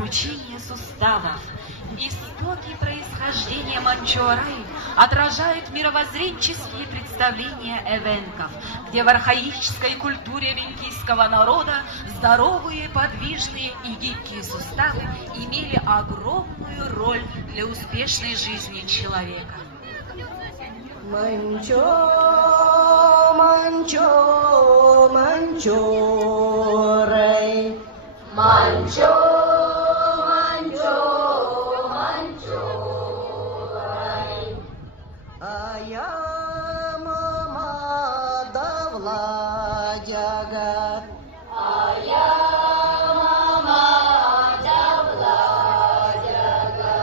скручение суставов. Истоки происхождения манчжурай отражают мировоззренческие представления эвенков, где в архаической культуре венкийского народа здоровые, подвижные и гибкие суставы имели огромную роль для успешной жизни человека. Манчо, манчо, манчорай. Манчо, манчо, манчорай. Аяма мада владяга. Аяма мада владяга.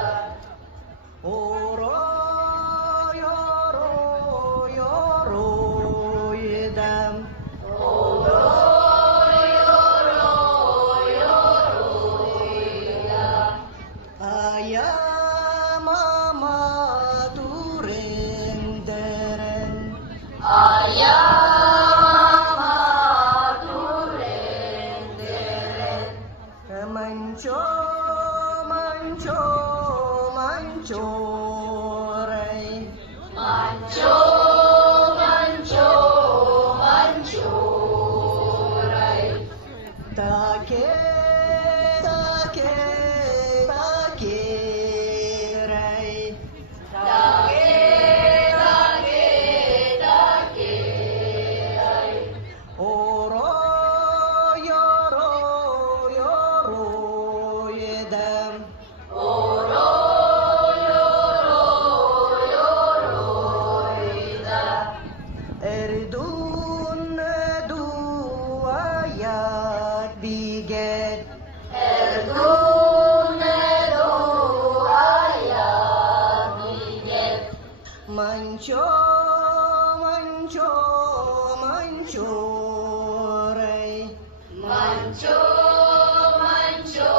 Орой, орой, ороидам. Орой, орой, ороида. Аяма мадурендерен. Аяма турендерен. Манчо, манчо, манчорай. Манчо, манчо, манчорай. Таке, таке, такерай. Таке, таке, такерай. Орой, орой, ороидам. Орой, орой, ороида. Erdoğan duaya biget. Ergun edu ayabiget. Mancho, mancho, manchoray. Mancho, mancho,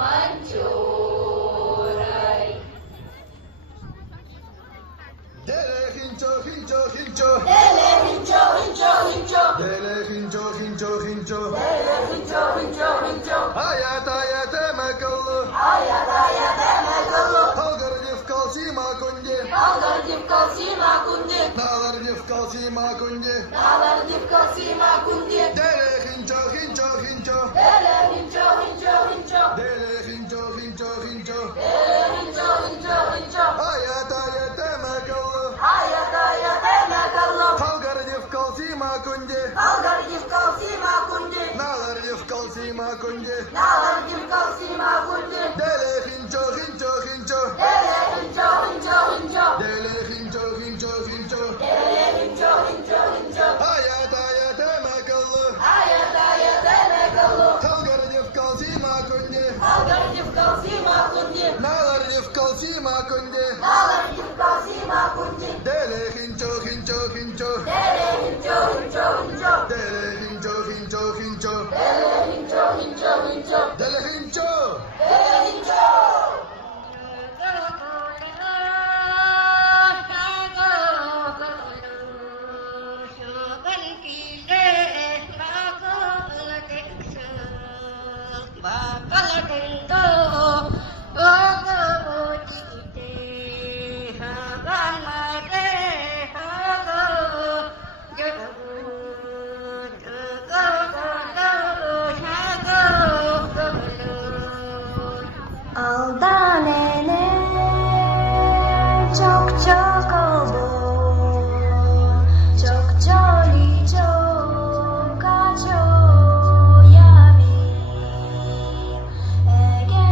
manchoray. Dele hincho, hincho, hincho. Dele hincho, hincho, hincho. Dele hincho, hincho, hincho. Dele hincho, hincho, hincho. Hayat hayat emekallı. Hayat hayat emekallı. Kalgar difkal sima kunye. Kalgar dipkal sima kundi. Dağlar difkal sima kunye. Dağlar dipkal sima kundi. Dele hincho, hincho, hincho. Dele hincho, hincho, hincho. Dele hincho, hincho, hincho. Dele hincho, hincho, hincho. Hayat hayat emekallı. Hayat hayat emekallı. Kalgar difkal sima kunye. Kalgar dipkal sima kundi. Dağlar difkal sima kunye. Dağlar dipkal sima kundi. Dele hincho, hincho, hincho. Dele hincho, hincho, hincho. Dele hincho, hincho, hincho. Dele hincho, hincho, hincho. Hayat hayat emekallı. Hayat hayat emekallı. Kalgar difkal sima kunye. Kalgar dipkal sima kundi. Dağlar difkal sima kunye. Dağlar dipkal sima kundi. Dele hincho, hincho, hincho. Dele hincho, hincho, hincho. Dele hincho, hincho, hincho. Dele hincho, hincho, hincho. Dele hincho. Dele hincho. Aldanene çok çok oldu. Çok jolly çok acıyor yavi. Ege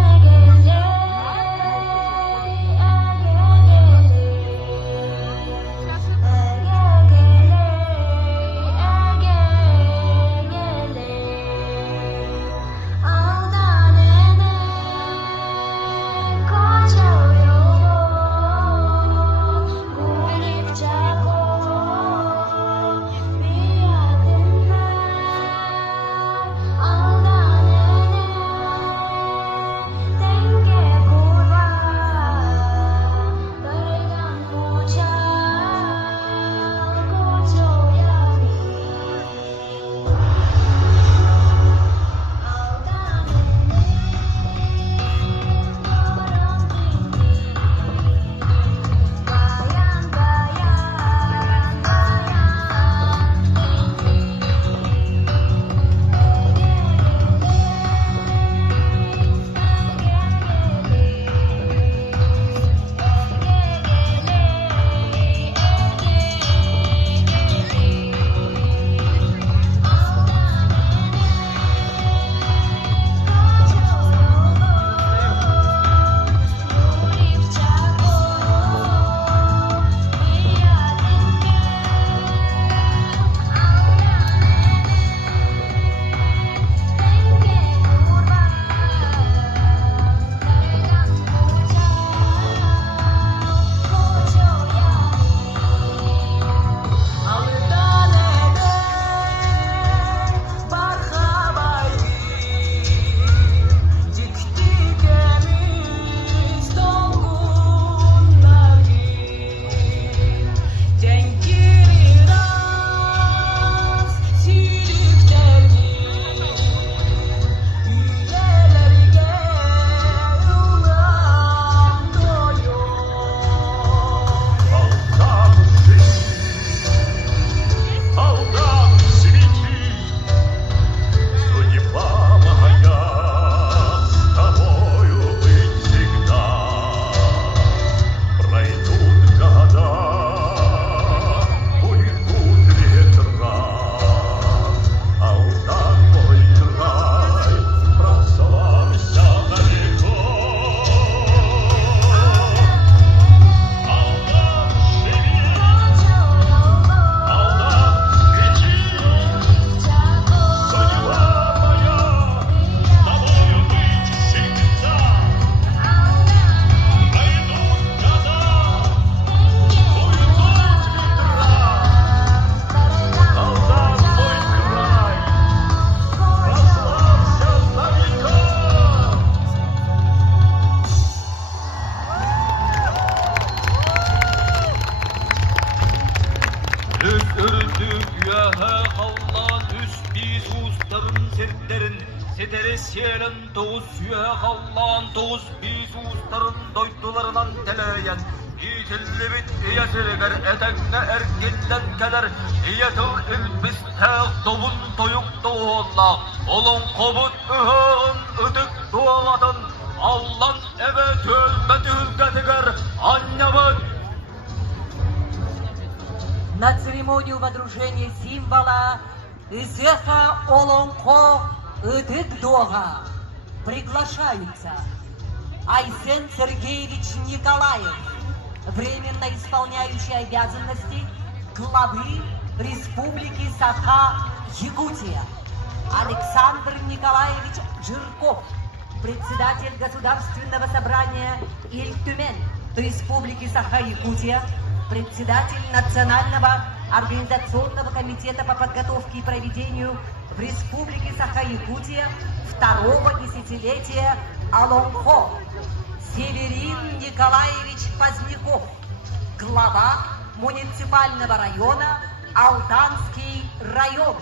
toğuz süye kallan toğuz biz uğuzların doydularından teleyen İtilli bit iyesiriger eteğine ergilden keler İyetil ilbis teğ dobun toyuk doğulla Olun kobut ühağın ötük doğaladın Allan evet ölmedi hülgetiger annabın. На церемонию водружения символа Зеха Олонко Дыгдога приглашаются Айсен Сергеевич Николаев, временно исполняющий обязанности главы Республики Саха-Якутия, Александр Николаевич Жирков, председатель Государственного собрания Иль-Тюмень Республики Саха-Якутия, председатель Национального организационного комитета по подготовке и проведению в Республике Саха-Якутия второго десятилетия Олонхо, Северин Николаевич Поздняков, глава муниципального района Алданский район.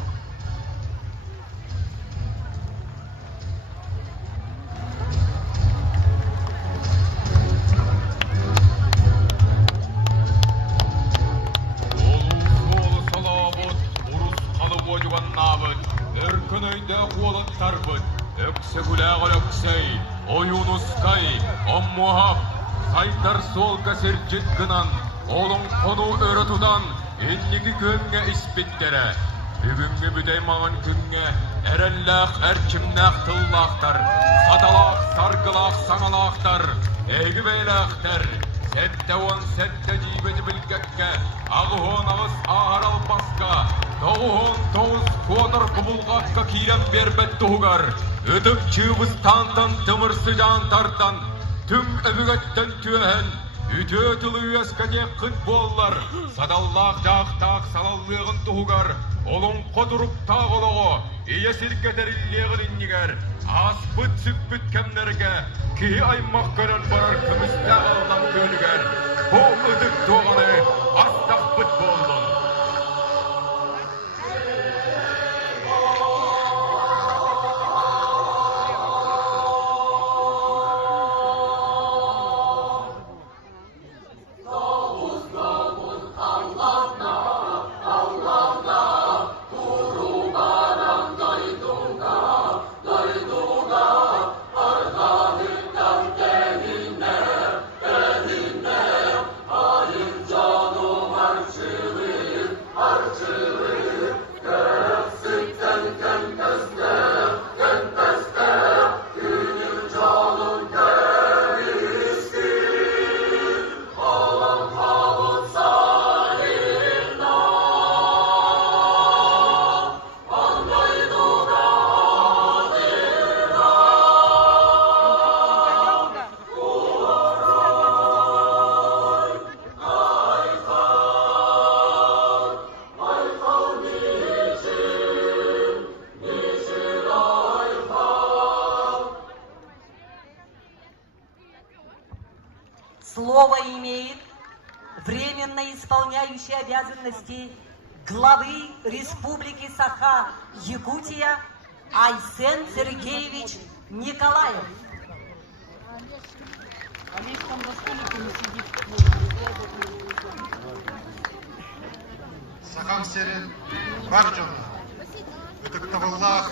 Өркінөйді қолын тарбыт, өксігіләғіл өксей, ойуынускай, оммуғап, сайтар сол кәсер жеткінан, олың қону өрітудан, еннегі көнге іспеттері. Бүгінгі бүдей мағын күнге, әрәлләқ, әркімнәқ тыллақтар, садалақ, саргылақ, саналақтар, әйгі бәйләқтар, сәтті он сәтті жейбеті білгәкке, ағуын ағыз ағарал басқа, тоғуын тоғыз қотыр құбылғатқа кейрен бербет тұғығар, өтіп чүбіз тантан тымырсы жан тартан, түң өбігеттен түйән, үті өтілі өскәне қыт боллар, садаллақ жақтақ салаллығын тұғығар, олың қотырып тағылығы, ие сіркетәріллеғін иннігер, ас бұт сүппіт кәмдерге, кей аймақ көрін барар күмісті ағалдан көнігер, бұл үтік тоғаны астақ бұт болдың. Слово имеет временно исполняющий обязанности главы Республики Саха-Якутия Айсен Сергеевич Николаев. Сахан серен бар жоны. Өтік табыллақ